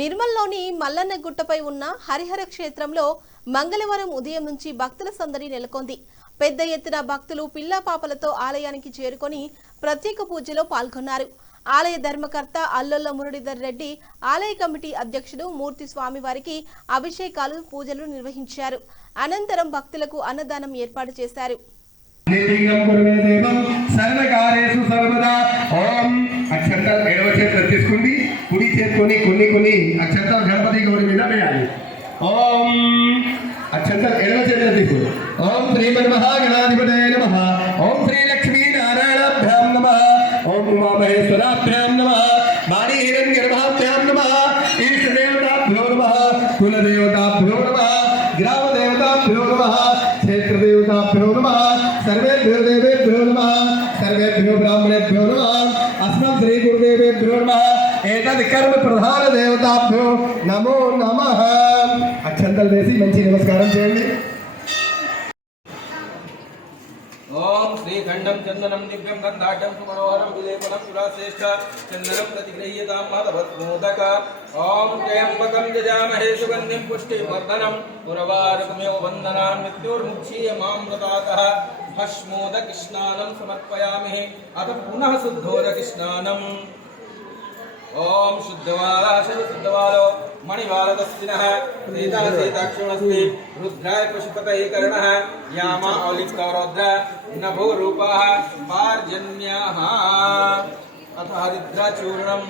నిర్మల్లోని మల్లన్న గుట్టపై ఉన్న హరిహర క్షేత్రంలో మంగళవారం ఉదయం నుంచి భక్తుల సందడి నెలకొంది. పెద్ద ఎత్తున భక్తులు పిల్లా పాపలతో ఆలయానికి చేరుకొని ప్రత్యేక పూజలో పాల్గొన్నారు. ఆలయ ధర్మకర్త అల్లొల్ల మురళీధర్ రెడ్డి, ఆలయ కమిటీ అధ్యక్షుడు మూర్తి స్వామివారికి అభిషేకాలు, పూజలు నిర్వహించారు. అనంతరం భక్తులకు అన్నదానం ఏర్పాటు చేశారు. కుడి చేతుకొని కొన్ని అక్షంతాలు గణపతి గౌరి మీద వేయాలి. ఓం అక్షంతాలు ఎడవ చేతులు తీసు. ఓం శ్రీ మహాగణాధిపతయ నమః. ఓం శ్రీ లక్ష్మీ నారాయణాభ్యాం నమః. ఓం ఉమామహేశ్వరాభ్యాం నమః. వాణి హిరణ్యగర్భాభ్యాం నమః. ఈష్టదేవతాభ్యో నమః. కులదేవతాభ్యో నమః. గ్రామదేవతాభ్యో నమః. క్షేత్రదేవతాభ్యో నమః. సర్వేభ్యో దేవేభ్యో నమః. సర్వేభ్యో బ్రాహ్మణేభ్యో నమః. अस्मत् श्री गुरुदेवेभ्यो नमः. एतद् कर्म प्रधान देवताभ्यो नमो नमः. अक्षंतल वेसी मंची नमस्कारं चेयंడి. ओम श्री खंडम चंदनम दिव्यम गंधाढ्यम सुमनोहरम विलेपनम सुराश्रेष्ठ चंदनम प्रतिगृह्यतां माधवत्मोदक. ओम त्र्यंबकं यजामहे सुगंधिं पुष्टिवर्धनम् उर्वारुकमेव वन्दनान् मृत्युर्मुक्षीयमामृतातः भस्मोदक स्नानं समर्पयामि. अथ पुनः शुद्धोदक स्नानम्. ओम शुद्धवालो मणिवालदस्तिनः सीता सीताक्षणस्ति रुद्राय पशुपतये कर्णः यामा औलिप्तो रौद्र नभो रूपः पार्जन्यः. अथ हरिद्राचूर्णम्